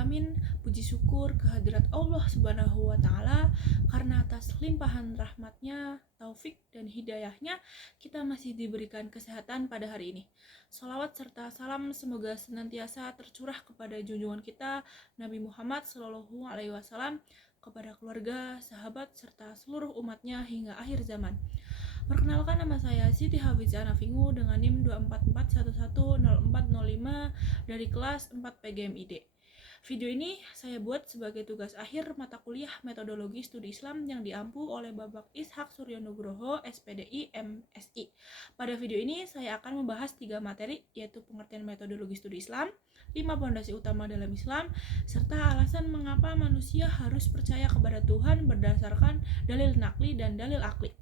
alamin, puji syukur kehadirat Allah Subhanahu wa taala karena atas limpahan rahmatnya, taufik dan hidayahnya kita masih diberikan kesehatan pada hari ini. Shalawat serta salam semoga senantiasa tercurah kepada junjungan kita Nabi Muhammad SAW, kepada keluarga, sahabat serta seluruh umatnya hingga akhir zaman. Perkenalkan, nama saya Siti Hafizah Nafingu dengan NIM 244110405 dari kelas 4 PGMID. Video ini saya buat sebagai tugas akhir mata kuliah Metodologi Studi Islam yang diampu oleh Bapak Ishak Suryonugroho, SPDI, MSI. Pada video ini saya akan membahas 3 materi, yaitu pengertian metodologi studi Islam, 5 fondasi utama dalam Islam, serta alasan mengapa manusia harus percaya kepada Tuhan berdasarkan dalil nakli dan dalil akli.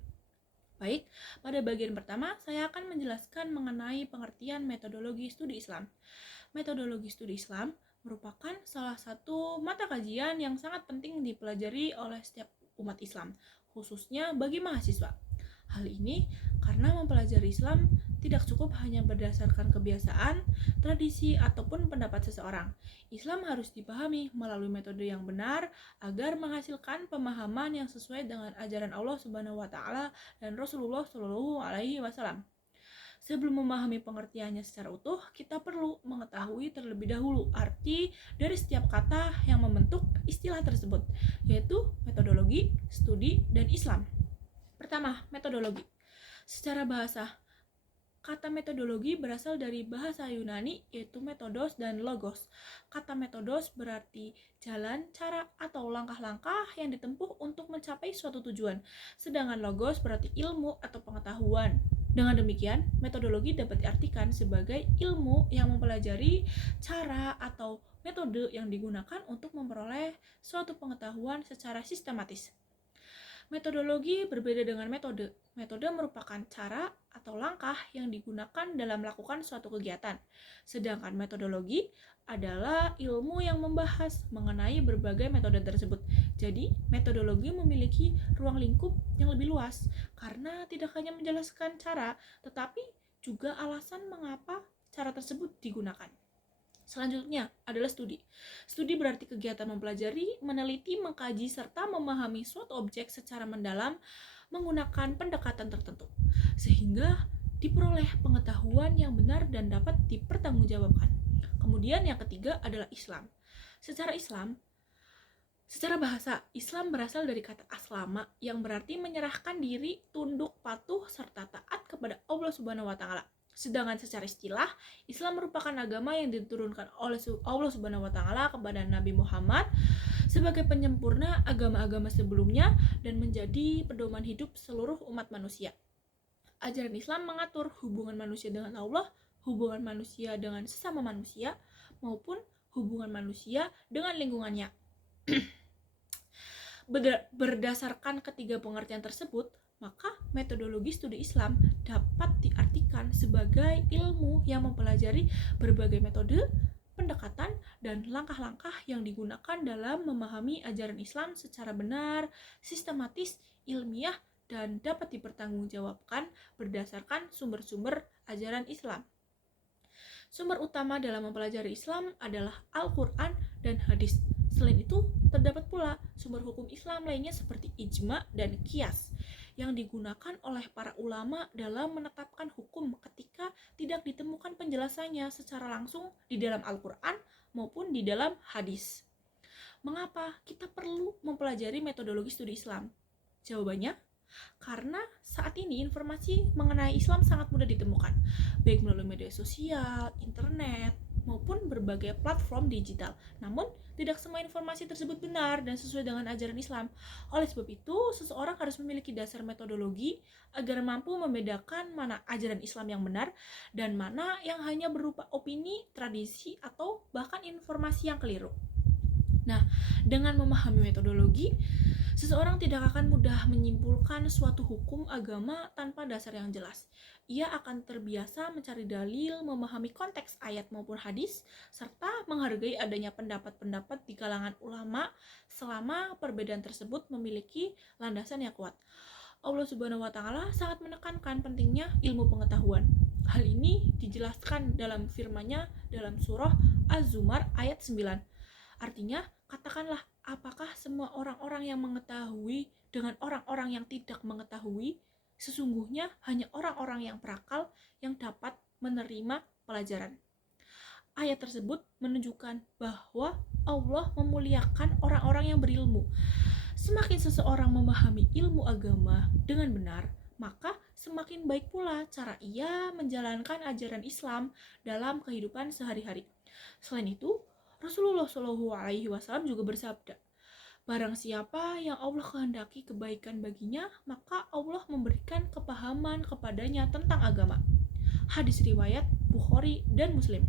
Baik, pada bagian pertama saya akan menjelaskan mengenai pengertian metodologi studi Islam. Metodologi studi Islam merupakan salah satu mata kajian yang sangat penting dipelajari oleh setiap umat Islam, khususnya bagi mahasiswa. Hal ini karena mempelajari Islam tidak cukup hanya berdasarkan kebiasaan, tradisi, ataupun pendapat seseorang. Islam harus dipahami melalui metode yang benar agar menghasilkan pemahaman yang sesuai dengan ajaran Allah Subhanahu wa taala dan Rasulullah Shallallahu alaihi wasallam. Sebelum memahami pengertiannya secara utuh, kita perlu mengetahui terlebih dahulu arti dari setiap kata yang membentuk istilah tersebut, yaitu metodologi, studi, dan Islam. Pertama, metodologi. Secara bahasa, kata metodologi berasal dari bahasa Yunani, yaitu metodos dan logos. Kata metodos berarti jalan, cara, atau langkah-langkah yang ditempuh untuk mencapai suatu tujuan. Sedangkan logos berarti ilmu atau pengetahuan. Dengan demikian, metodologi dapat diartikan sebagai ilmu yang mempelajari cara atau metode yang digunakan untuk memperoleh suatu pengetahuan secara sistematis. Metodologi berbeda dengan metode. Metode merupakan cara atau langkah yang digunakan dalam melakukan suatu kegiatan. Sedangkan metodologi adalah ilmu yang membahas mengenai berbagai metode tersebut. Jadi, metodologi memiliki ruang lingkup yang lebih luas karena tidak hanya menjelaskan cara, tetapi juga alasan mengapa cara tersebut digunakan. Selanjutnya adalah studi. Studi berarti kegiatan mempelajari, meneliti, mengkaji, serta memahami suatu objek secara mendalam menggunakan pendekatan tertentu, sehingga diperoleh pengetahuan yang benar dan dapat dipertanggungjawabkan. Kemudian yang ketiga adalah Islam. Secara bahasa, Islam berasal dari kata aslama yang berarti menyerahkan diri, tunduk, patuh, serta taat kepada Allah Subhanahu wa taala. Sedangkan secara istilah, Islam merupakan agama yang diturunkan oleh Allah Subhanahu wa taala kepada Nabi Muhammad sebagai penyempurna agama-agama sebelumnya dan menjadi pedoman hidup seluruh umat manusia. Ajaran Islam mengatur hubungan manusia dengan Allah, hubungan manusia dengan sesama manusia, maupun hubungan manusia dengan lingkungannya. Berdasarkan ketiga pengertian tersebut, maka metodologi studi Islam dapat diartikan sebagai ilmu yang mempelajari berbagai metode, pendekatan, dan langkah-langkah yang digunakan dalam memahami ajaran Islam secara benar, sistematis, ilmiah, dan dapat dipertanggungjawabkan berdasarkan sumber-sumber ajaran Islam. Sumber utama dalam mempelajari Islam adalah Al-Quran dan hadis. Selain itu, terdapat pula sumber hukum Islam lainnya seperti ijma dan qiyas yang digunakan oleh para ulama dalam menetapkan hukum ketika tidak ditemukan penjelasannya secara langsung di dalam Al-Quran maupun di dalam hadis. Mengapa kita perlu mempelajari metodologi studi Islam? Jawabannya, karena saat ini informasi mengenai Islam sangat mudah ditemukan, baik melalui media sosial, internet, maupun berbagai platform digital. Namun, tidak semua informasi tersebut benar dan sesuai dengan ajaran Islam. Oleh sebab itu, seseorang harus memiliki dasar metodologi agar mampu membedakan mana ajaran Islam yang benar dan mana yang hanya berupa opini, tradisi, atau bahkan informasi yang keliru. Nah, dengan memahami metodologi, seseorang tidak akan mudah menyimpulkan suatu hukum agama tanpa dasar yang jelas. Ia akan terbiasa mencari dalil, memahami konteks ayat maupun hadis, serta menghargai adanya pendapat-pendapat di kalangan ulama selama perbedaan tersebut memiliki landasan yang kuat. Allah Subhanahu wa taala sangat menekankan pentingnya ilmu pengetahuan. Hal ini dijelaskan dalam firman-Nya dalam surah Az-Zumar ayat 9. Artinya, katakanlah, apakah semua orang-orang yang mengetahui dengan orang-orang yang tidak mengetahui? Sesungguhnya hanya orang-orang yang berakal yang dapat menerima pelajaran. Ayat tersebut menunjukkan bahwa Allah memuliakan orang-orang yang berilmu. Semakin seseorang memahami ilmu agama dengan benar, maka semakin baik pula cara ia menjalankan ajaran Islam dalam kehidupan sehari-hari. Selain itu, Rasulullah SAW juga bersabda, barang siapa yang Allah kehendaki kebaikan baginya, maka Allah memberikan kepahaman kepadanya tentang agama. Hadis riwayat Bukhari dan Muslim.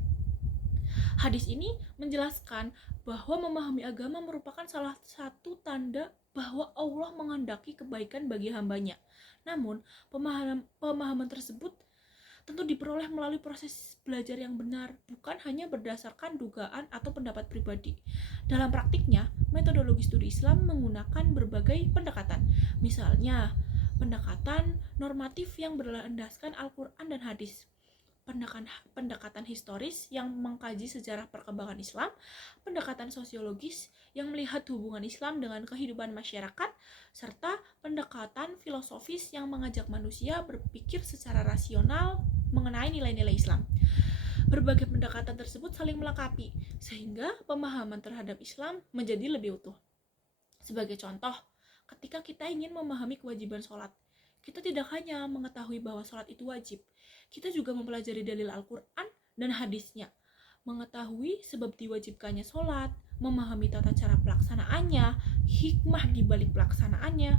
Hadis ini menjelaskan bahwa memahami agama merupakan salah satu tanda bahwa Allah menghendaki kebaikan bagi hambanya. Namun, pemahaman tersebut tentu diperoleh melalui proses belajar yang benar, bukan hanya berdasarkan dugaan atau pendapat pribadi. Dalam praktiknya, metodologi studi Islam menggunakan berbagai pendekatan. Misalnya, pendekatan normatif yang berlandaskan Al-Quran dan hadis, pendekatan historis yang mengkaji sejarah perkembangan Islam, pendekatan sosiologis yang melihat hubungan Islam dengan kehidupan masyarakat, serta pendekatan filosofis yang mengajak manusia berpikir secara rasional mengenai nilai-nilai Islam. Berbagai pendekatan tersebut saling melengkapi, sehingga pemahaman terhadap Islam menjadi lebih utuh. Sebagai contoh, ketika kita ingin memahami kewajiban sholat, kita tidak hanya mengetahui bahwa sholat itu wajib, kita juga mempelajari dalil Al-Quran dan hadisnya, mengetahui sebab diwajibkannya sholat, memahami tata cara pelaksanaannya, hikmah di balik pelaksanaannya,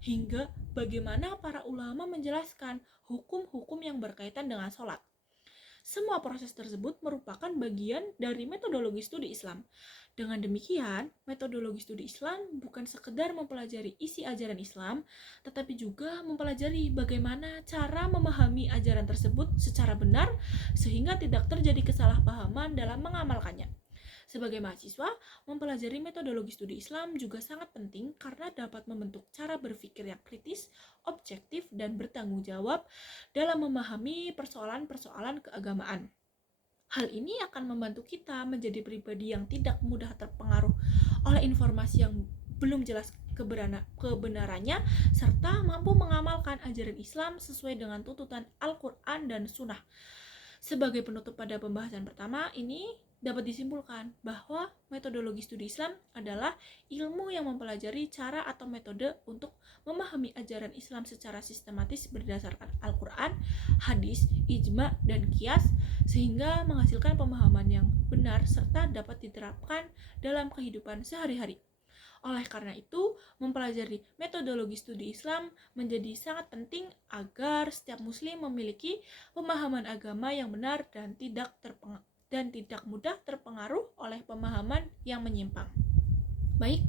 hingga bagaimana para ulama menjelaskan hukum-hukum yang berkaitan dengan sholat. Semua proses tersebut merupakan bagian dari metodologi studi Islam. Dengan demikian, metodologi studi Islam bukan sekedar mempelajari isi ajaran Islam, tetapi juga mempelajari bagaimana cara memahami ajaran tersebut secara benar sehingga tidak terjadi kesalahpahaman dalam mengamalkannya. Sebagai mahasiswa, mempelajari metodologi studi Islam juga sangat penting karena dapat membentuk cara berpikir yang kritis, objektif, dan bertanggung jawab dalam memahami persoalan-persoalan keagamaan. Hal ini akan membantu kita menjadi pribadi yang tidak mudah terpengaruh oleh informasi yang belum jelas kebenarannya, serta mampu mengamalkan ajaran Islam sesuai dengan tuntutan Al-Quran dan Sunnah. Sebagai penutup pada pembahasan pertama ini, dapat disimpulkan bahwa metodologi studi Islam adalah ilmu yang mempelajari cara atau metode untuk memahami ajaran Islam secara sistematis berdasarkan Al-Quran, hadis, ijma, dan qiyas, sehingga menghasilkan pemahaman yang benar serta dapat diterapkan dalam kehidupan sehari-hari. Oleh karena itu, mempelajari metodologi studi Islam menjadi sangat penting agar setiap muslim memiliki pemahaman agama yang benar dan tidak mudah terpengaruh oleh pemahaman yang menyimpang. Baik,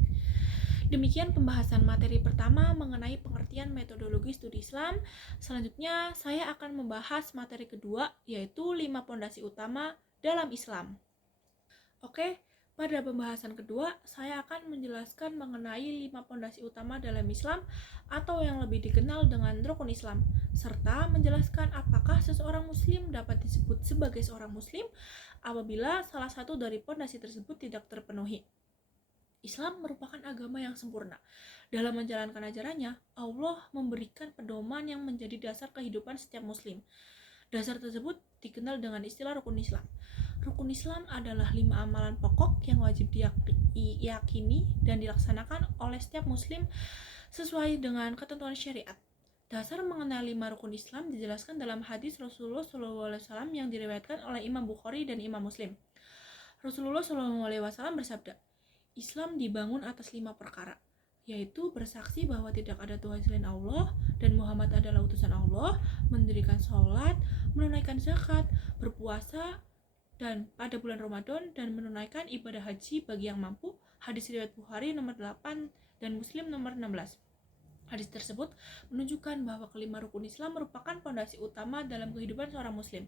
demikian pembahasan materi pertama mengenai pengertian metodologi studi Islam. Selanjutnya, saya akan membahas materi kedua, yaitu 5 pondasi utama dalam Islam. Oke, pada pembahasan kedua, saya akan menjelaskan mengenai 5 pondasi utama dalam Islam atau yang lebih dikenal dengan rukun Islam, serta menjelaskan apakah seseorang muslim dapat disebut sebagai seorang muslim apabila salah satu dari pondasi tersebut tidak terpenuhi. Islam merupakan agama yang sempurna. Dalam menjalankan ajarannya, Allah memberikan pedoman yang menjadi dasar kehidupan setiap muslim. Dasar tersebut dikenal dengan istilah rukun Islam. Rukun Islam adalah 5 amalan pokok yang wajib diyakini dan dilaksanakan oleh setiap muslim sesuai dengan ketentuan syariat. Dasar mengenai 5 rukun Islam dijelaskan dalam hadis Rasulullah SAW yang diriwayatkan oleh Imam Bukhari dan Imam Muslim. Rasulullah SAW bersabda, Islam dibangun atas 5 perkara, yaitu bersaksi bahwa tidak ada Tuhan selain Allah dan Muhammad adalah utusan Allah, mendirikan sholat, menunaikan zakat, berpuasa dan pada bulan Ramadan, dan menunaikan ibadah haji bagi yang mampu. Hadis riwayat Bukhari nomor 8 dan Muslim nomor 16. Hadis tersebut menunjukkan bahwa kelima rukun Islam merupakan pondasi utama dalam kehidupan seorang muslim.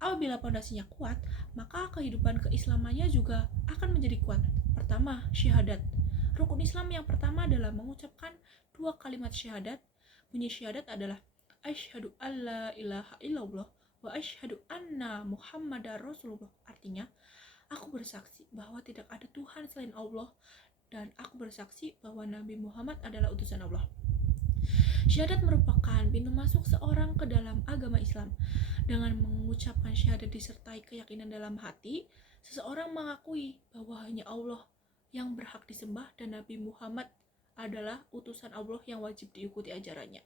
Apabila pondasinya kuat, maka kehidupan keislamannya juga akan menjadi kuat. Pertama, syahadat. Rukun Islam yang pertama adalah mengucapkan 2 kalimat syahadat. Bunyi syahadat adalah asyhadu alla ilaha illallah wa asyhadu anna Muhammadar Rasulullah. Artinya, Aku bersaksi bahwa tidak ada Tuhan selain Allah, dan aku bersaksi bahwa Nabi Muhammad adalah utusan Allah. Syahadat merupakan pintu masuk seorang ke dalam agama Islam. Dengan mengucapkan syahadat disertai keyakinan dalam hati, seseorang mengakui bahwa hanya Allah yang berhak disembah dan Nabi Muhammad adalah utusan Allah yang wajib diikuti ajarannya.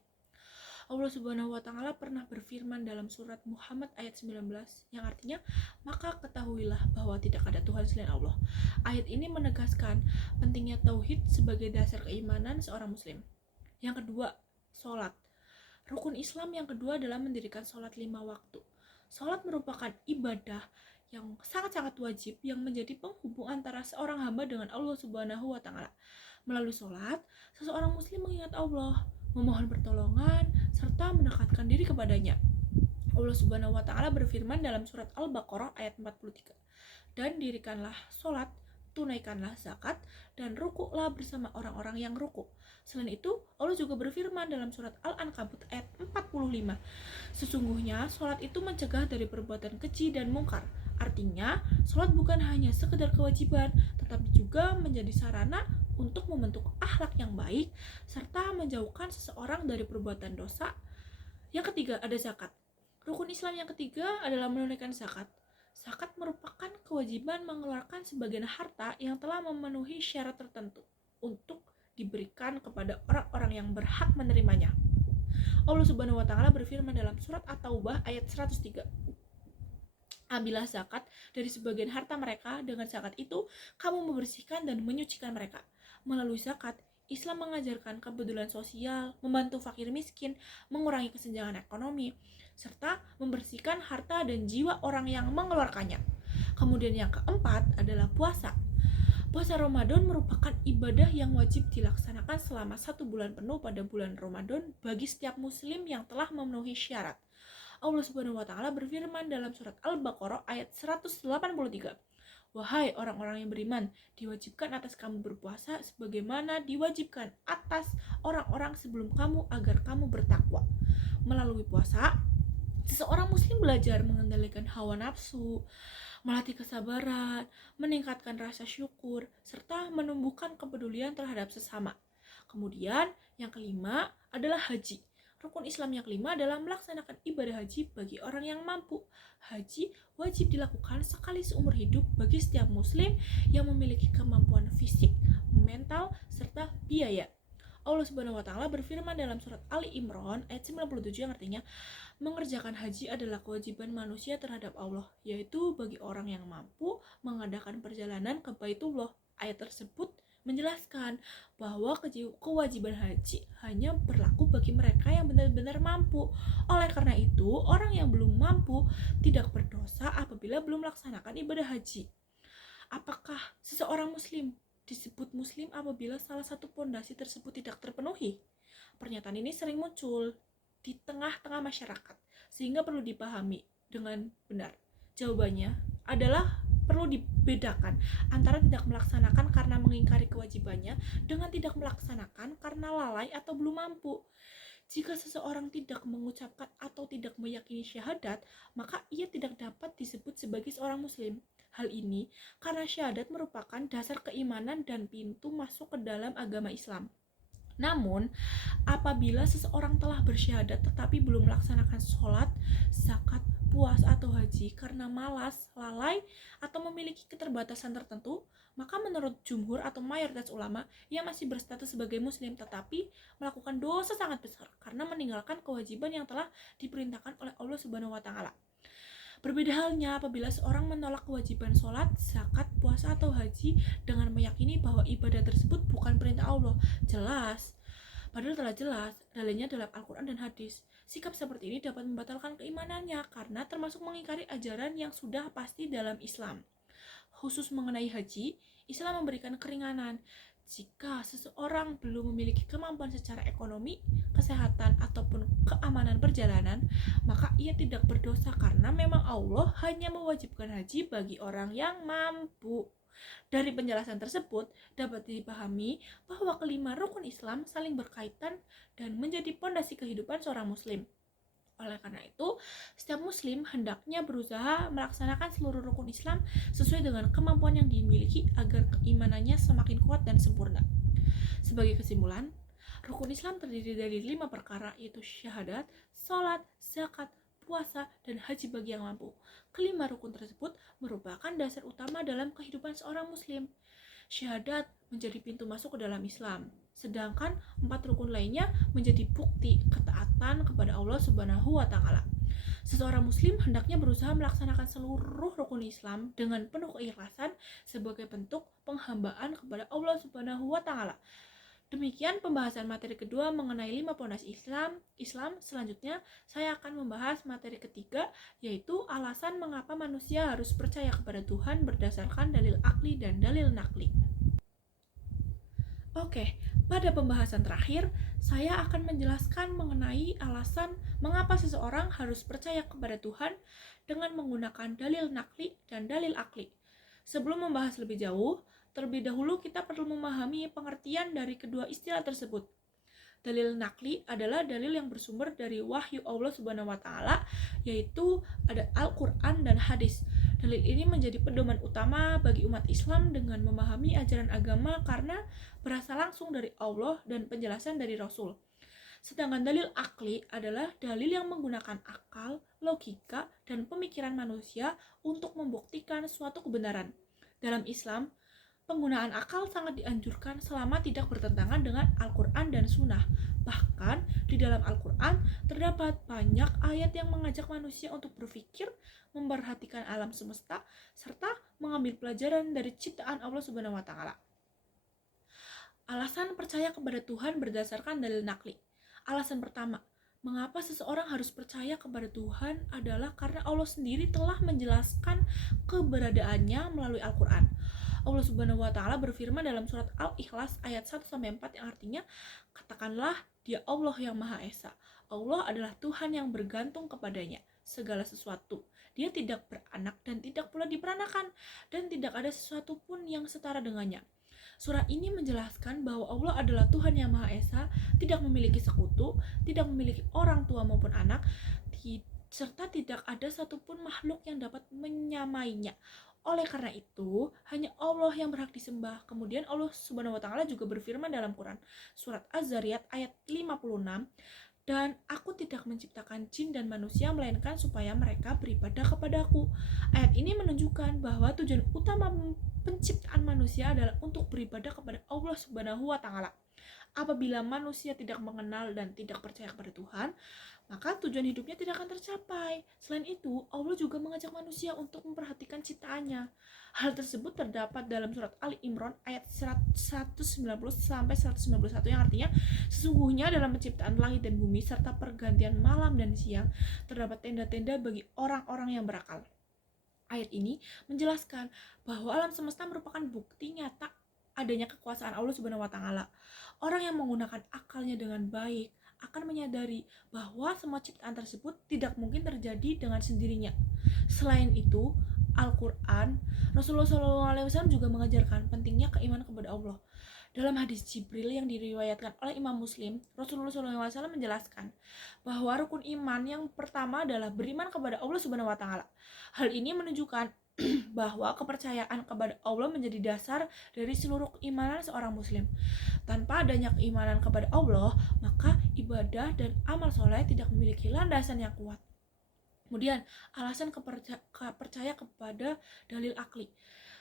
Allah Subhanahu wa taala pernah berfirman dalam surat Muhammad ayat 19 yang artinya, "Maka ketahuilah bahwa tidak ada Tuhan selain Allah." Ayat ini menegaskan pentingnya tauhid sebagai dasar keimanan seorang muslim. Yang kedua, sholat. Rukun Islam yang kedua adalah mendirikan sholat 5 waktu. Sholat merupakan ibadah yang sangat-sangat wajib yang menjadi penghubung antara seorang hamba dengan Allah Subhanahu wa taala. Melalui sholat, seseorang muslim mengingat Allah, memohon pertolongan, serta mendekatkan diri kepadanya. Allah Subhanahu wa taala berfirman dalam surat Al-Baqarah ayat 43. Dan dirikanlah sholat, tunaikanlah zakat, dan rukuklah bersama orang-orang yang rukuk. Selain itu, Allah juga berfirman dalam surat Al-Ankabut ayat 45. Sesungguhnya, sholat itu mencegah dari perbuatan keji dan mungkar. Artinya, sholat bukan hanya sekedar kewajiban, tetapi juga menjadi sarana untuk membentuk akhlak yang baik, serta menjauhkan seseorang dari perbuatan dosa. Yang ketiga, ada zakat. Rukun Islam yang ketiga adalah menunaikan zakat. Zakat merupakan kewajiban mengeluarkan sebagian harta yang telah memenuhi syarat tertentu untuk diberikan kepada orang-orang yang berhak menerimanya. Allah Subhanahu wa taala berfirman dalam surat At-Taubah ayat 103. Ambillah zakat dari sebagian harta mereka, dengan zakat itu kamu membersihkan dan menyucikan mereka. Melalui zakat, Islam mengajarkan kepedulian sosial, membantu fakir miskin, mengurangi kesenjangan ekonomi, serta membersihkan harta dan jiwa orang yang mengeluarkannya. Kemudian yang keempat adalah puasa. Puasa Ramadan merupakan ibadah yang wajib dilaksanakan selama 1 bulan penuh pada bulan Ramadan bagi setiap muslim yang telah memenuhi syarat. Allah Subhanahu wa taala berfirman dalam surat Al-Baqarah ayat 183. Wahai orang-orang yang beriman, diwajibkan atas kamu berpuasa sebagaimana diwajibkan atas orang-orang sebelum kamu agar kamu bertakwa. Melalui puasa, seseorang muslim belajar mengendalikan hawa nafsu, melatih kesabaran, meningkatkan rasa syukur, serta menumbuhkan kepedulian terhadap sesama. Kemudian, yang kelima adalah haji. Rukun Islam yang kelima adalah melaksanakan ibadah haji bagi orang yang mampu. Haji wajib dilakukan sekali seumur hidup bagi setiap muslim yang memiliki kemampuan fisik, mental, serta biaya. Allah Subhanahu wa taala berfirman dalam surat Ali Imran ayat 97 yang artinya, mengerjakan haji adalah kewajiban manusia terhadap Allah, yaitu bagi orang yang mampu mengadakan perjalanan ke Baitullah. Ayat tersebut menjelaskan bahwa kewajiban haji hanya berlaku bagi mereka yang benar-benar mampu. Oleh karena itu, orang yang belum mampu tidak berdosa apabila belum melaksanakan ibadah haji. Apakah seseorang muslim disebut muslim apabila salah satu pondasi tersebut tidak terpenuhi? Pernyataan ini sering muncul di tengah-tengah masyarakat, sehingga perlu dipahami dengan benar. Jawabannya adalah perlu dibedakan antara tidak melaksanakan karena mengingkari kewajibannya dengan tidak melaksanakan karena lalai atau belum mampu. Jika seseorang tidak mengucapkan atau tidak meyakini syahadat, maka ia tidak dapat disebut sebagai seorang muslim. Hal ini karena syahadat merupakan dasar keimanan dan pintu masuk ke dalam agama Islam. Namun, apabila seseorang telah bersyahadat tetapi belum melaksanakan sholat, zakat, puasa atau haji karena malas, lalai, atau memiliki keterbatasan tertentu, maka menurut jumhur atau mayoritas ulama, ia masih berstatus sebagai muslim tetapi melakukan dosa sangat besar karena meninggalkan kewajiban yang telah diperintahkan oleh Allah Subhanahu wa taala. Berbeda halnya apabila seorang menolak kewajiban sholat, zakat, puasa, atau haji dengan meyakini bahwa ibadah tersebut bukan perintah Allah. Padahal telah jelas dalilnya dalam Al-Quran dan hadis. Sikap seperti ini dapat membatalkan keimanannya karena termasuk mengingkari ajaran yang sudah pasti dalam Islam. Khusus mengenai haji, Islam memberikan keringanan. Jika seseorang belum memiliki kemampuan secara ekonomi, kesehatan, ataupun keamanan perjalanan, maka ia tidak berdosa karena memang Allah hanya mewajibkan haji bagi orang yang mampu. Dari penjelasan tersebut dapat dipahami bahwa kelima rukun Islam saling berkaitan dan menjadi pondasi kehidupan seorang muslim. Oleh karena itu, setiap muslim hendaknya berusaha melaksanakan seluruh rukun Islam sesuai dengan kemampuan yang dimiliki agar keimanannya semakin kuat dan sempurna. Sebagai kesimpulan, rukun Islam terdiri dari 5 perkara, yaitu syahadat, sholat, zakat, puasa, dan haji bagi yang mampu. Kelima rukun tersebut merupakan dasar utama dalam kehidupan seorang muslim. Syahadat menjadi pintu masuk ke dalam Islam, sedangkan 4 rukun lainnya menjadi bukti ketaatan kepada Allah Subhanahu wa Ta'ala. Seseorang muslim hendaknya berusaha melaksanakan seluruh rukun Islam dengan penuh keikhlasan sebagai bentuk penghambaan kepada Allah Subhanahu wa Ta'ala. Demikian pembahasan materi kedua mengenai 5 pondasi Islam. Selanjutnya, saya akan membahas materi ketiga, yaitu alasan mengapa manusia harus percaya kepada Tuhan berdasarkan dalil akli dan dalil nakli. Oke, pada pembahasan terakhir, saya akan menjelaskan mengenai alasan mengapa seseorang harus percaya kepada Tuhan dengan menggunakan dalil nakli dan dalil akli. Sebelum membahas lebih jauh, terlebih dahulu kita perlu memahami pengertian dari kedua istilah tersebut. Dalil nakli adalah dalil yang bersumber dari wahyu Allah Subhanahu wa Ta'ala, yaitu ada Al-Quran dan hadis. Dalil ini menjadi pedoman utama bagi umat Islam dengan memahami ajaran agama karena berasal langsung dari Allah dan penjelasan dari Rasul. Sedangkan dalil akli adalah dalil yang menggunakan akal, logika, dan pemikiran manusia untuk membuktikan suatu kebenaran. Dalam Islam, penggunaan akal sangat dianjurkan selama tidak bertentangan dengan Al-Quran dan Sunnah. Bahkan, di dalam Al-Quran terdapat banyak ayat yang mengajak manusia untuk berpikir, memperhatikan alam semesta, serta mengambil pelajaran dari ciptaan Allah Subhanahu wa Ta'ala. Alasan percaya kepada Tuhan berdasarkan dalil nakli. Alasan pertama, mengapa seseorang harus percaya kepada Tuhan adalah karena Allah sendiri telah menjelaskan keberadaannya melalui Al-Quran. Allah Subhanahu wa Ta'ala berfirman dalam surat Al-Ikhlas ayat 1-4 yang artinya, katakanlah Dia Allah yang Maha Esa. Allah adalah Tuhan yang bergantung kepadanya segala sesuatu. Dia tidak beranak dan tidak pula diperanakan, dan tidak ada sesuatu pun yang setara dengannya. Surah ini menjelaskan bahwa Allah adalah Tuhan yang Maha Esa, tidak memiliki sekutu, tidak memiliki orang tua maupun anak, serta tidak ada satupun makhluk yang dapat menyamainya. Oleh karena itu, hanya Allah yang berhak disembah. Kemudian Allah Subhanahu wa Ta'ala juga berfirman dalam Quran, surat Az-Zariyat ayat 56, dan aku tidak menciptakan jin dan manusia melainkan supaya mereka beribadah kepadaku. Ayat ini menunjukkan bahwa tujuan utama penciptaan manusia adalah untuk beribadah kepada Allah Subhanahu wa Ta'ala. Apabila manusia tidak mengenal dan tidak percaya kepada Tuhan, maka tujuan hidupnya tidak akan tercapai. Selain itu, Allah juga mengajak manusia untuk memperhatikan ciptaannya. Hal tersebut terdapat dalam surat Ali Imran ayat 190-191 yang artinya, sesungguhnya dalam penciptaan langit dan bumi serta pergantian malam dan siang terdapat tenda-tenda bagi orang-orang yang berakal. Ayat ini menjelaskan bahwa alam semesta merupakan bukti nyata adanya kekuasaan Allah Subhanahu wa Ta'ala. Orang yang menggunakan akalnya dengan baik akan menyadari bahwa semua ciptaan tersebut tidak mungkin terjadi dengan sendirinya. Selain itu, Al-Quran, Rasulullah SAW juga mengajarkan pentingnya keimanan kepada Allah. Dalam hadis Jibril yang diriwayatkan oleh Imam Muslim, Rasulullah SAW menjelaskan bahwa rukun iman yang pertama adalah beriman kepada Allah Subhanahu wa Ta'ala. Hal ini menunjukkan bahwa kepercayaan kepada Allah menjadi dasar dari seluruh keimanan seorang muslim. Tanpa adanya keimanan kepada Allah, maka ibadah dan amal soleh tidak memiliki landasan yang kuat. Kemudian, alasan percaya kepada dalil akli.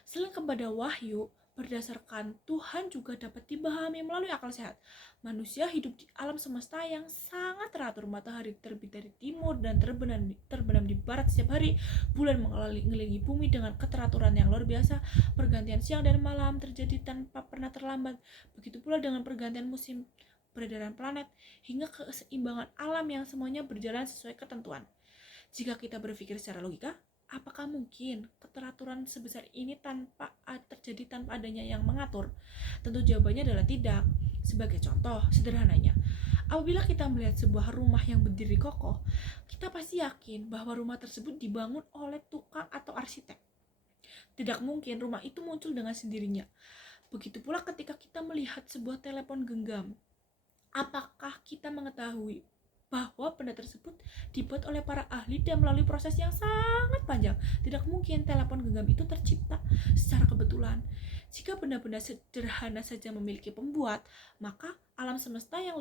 Selain kepada wahyu, berdasarkan Tuhan juga dapat dipahami melalui akal sehat. Manusia hidup di alam semesta yang sangat teratur. Matahari terbit dari timur dan terbenam di barat setiap hari. Bulan mengelilingi bumi dengan keteraturan yang luar biasa. Pergantian siang dan malam terjadi tanpa pernah terlambat. Begitu pula dengan pergantian musim, peredaran planet, hingga keseimbangan alam yang semuanya berjalan sesuai ketentuan. Jika kita berpikir secara logika, apakah mungkin keteraturan sebesar ini terjadi tanpa adanya yang mengatur? Tentu jawabannya adalah tidak. Sebagai contoh sederhananya, apabila kita melihat sebuah rumah yang berdiri kokoh, kita pasti yakin bahwa rumah tersebut dibangun oleh tukang atau arsitek. Tidak mungkin rumah itu muncul dengan sendirinya. Begitu pula ketika kita melihat sebuah telepon genggam. Apakah kita mengetahui bahwa benda tersebut dibuat oleh para ahli dan melalui proses yang sangat panjang. Tidak mungkin telepon genggam itu tercipta secara kebetulan. Jika benda-benda sederhana saja memiliki pembuat, maka alam semesta yang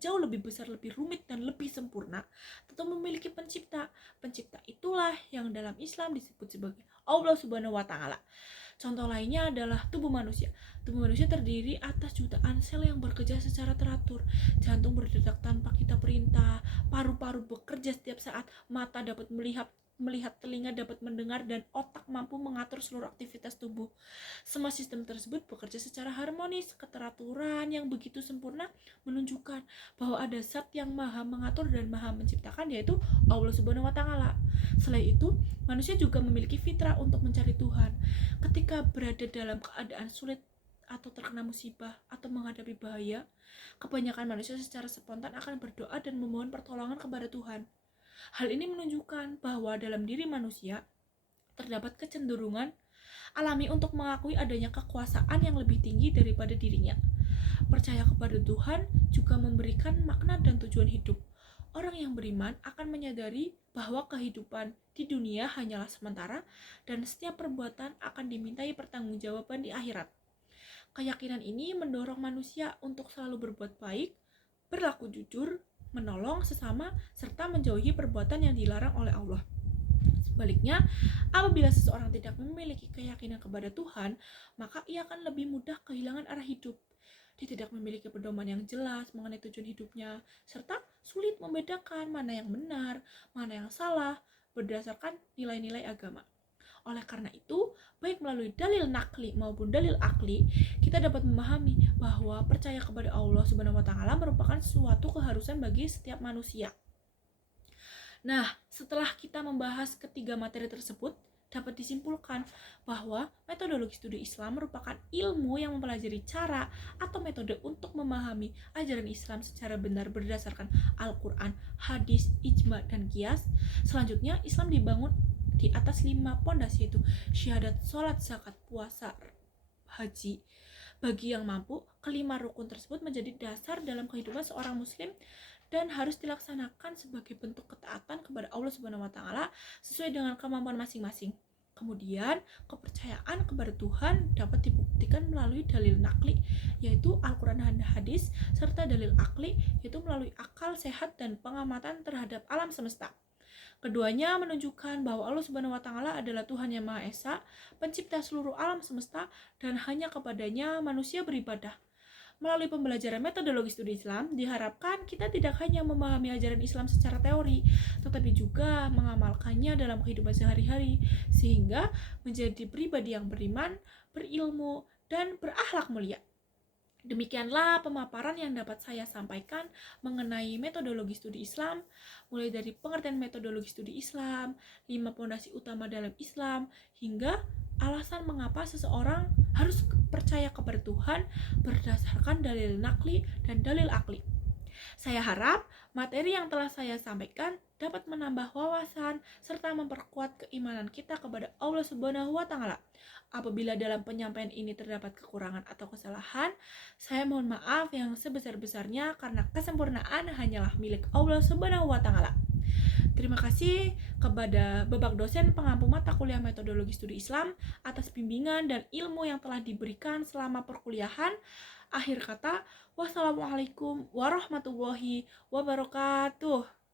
jauh lebih besar, lebih rumit dan lebih sempurna tentu memiliki pencipta. Pencipta itulah yang dalam Islam disebut sebagai Allah Subhanahu wa taala. Contoh lainnya adalah tubuh manusia. Tubuh manusia terdiri atas jutaan sel yang bekerja secara teratur. Jantung berdetak tanpa kita perintah, paru-paru bekerja setiap saat, mata dapat melihat, telinga dapat mendengar, dan otak mampu mengatur seluruh aktivitas tubuh. Semua sistem tersebut bekerja secara harmonis. Keteraturan yang begitu sempurna menunjukkan bahwa ada zat yang maha mengatur dan maha menciptakan, yaitu Allah Subhanahu wa taala. Selain itu, manusia juga memiliki fitrah untuk mencari Tuhan. Ketika berada dalam keadaan sulit atau terkena musibah atau menghadapi bahaya, kebanyakan manusia secara spontan akan berdoa dan memohon pertolongan kepada Tuhan. Hal ini menunjukkan bahwa dalam diri manusia terdapat kecenderungan alami untuk mengakui adanya kekuasaan yang lebih tinggi daripada dirinya. Percaya kepada Tuhan juga memberikan makna dan tujuan hidup. Orang yang beriman akan menyadari bahwa kehidupan di dunia hanyalah sementara dan setiap perbuatan akan dimintai pertanggungjawaban di akhirat. Keyakinan ini mendorong manusia untuk selalu berbuat baik, berlaku jujur, menolong sesama, serta menjauhi perbuatan yang dilarang oleh Allah. Sebaliknya, apabila seseorang tidak memiliki keyakinan kepada Tuhan, maka ia akan lebih mudah kehilangan arah hidup. Dia tidak memiliki pedoman yang jelas mengenai tujuan hidupnya, serta sulit membedakan mana yang benar, mana yang salah, berdasarkan nilai-nilai agama. Oleh karena itu, baik melalui dalil nakli maupun dalil akli, kita dapat memahami bahwa percaya kepada Allah Subhanahu wa taala merupakan suatu keharusan bagi setiap manusia. Nah, setelah kita membahas ketiga materi tersebut, dapat disimpulkan bahwa metodologi studi Islam merupakan ilmu yang mempelajari cara atau metode untuk memahami ajaran Islam secara benar berdasarkan Al-Quran, hadis, ijma, dan qiyas. Selanjutnya, Islam dibangun di atas 5 pondasi, yaitu syahadat, sholat, zakat, puasa, haji. Bagi yang mampu, kelima rukun tersebut menjadi dasar dalam kehidupan seorang muslim dan harus dilaksanakan sebagai bentuk ketaatan kepada Allah Subhanahu wa taala sesuai dengan kemampuan masing-masing. Kemudian, kepercayaan kepada Tuhan dapat dibuktikan melalui dalil nakli, yaitu Al-Quran dan hadis, serta dalil akli, yaitu melalui akal sehat dan pengamatan terhadap alam semesta. Keduanya menunjukkan bahwa Allah Subhanahu wa taala adalah Tuhan yang Maha Esa, pencipta seluruh alam semesta, dan hanya kepadanya manusia beribadah. Melalui pembelajaran metodologi studi Islam, diharapkan kita tidak hanya memahami ajaran Islam secara teori, tetapi juga mengamalkannya dalam kehidupan sehari-hari, sehingga menjadi pribadi yang beriman, berilmu, dan berakhlak mulia. Demikianlah pemaparan yang dapat saya sampaikan mengenai metodologi studi Islam, mulai dari pengertian metodologi studi Islam, 5 pondasi utama dalam Islam, hingga alasan mengapa seseorang harus percaya kepada Tuhan berdasarkan dalil nakli dan dalil akli. Saya harap materi yang telah saya sampaikan dapat menambah wawasan serta memperkuat keimanan kita kepada Allah Subhanahu wa taala. Apabila dalam penyampaian ini terdapat kekurangan atau kesalahan, saya mohon maaf yang sebesar-besarnya karena kesempurnaan hanyalah milik Allah Subhanahu wa taala. Terima kasih kepada Bapak dosen pengampu mata kuliah metodologi studi Islam atas bimbingan dan ilmu yang telah diberikan selama perkuliahan. Akhir kata, wassalamualaikum warahmatullahi wabarakatuh.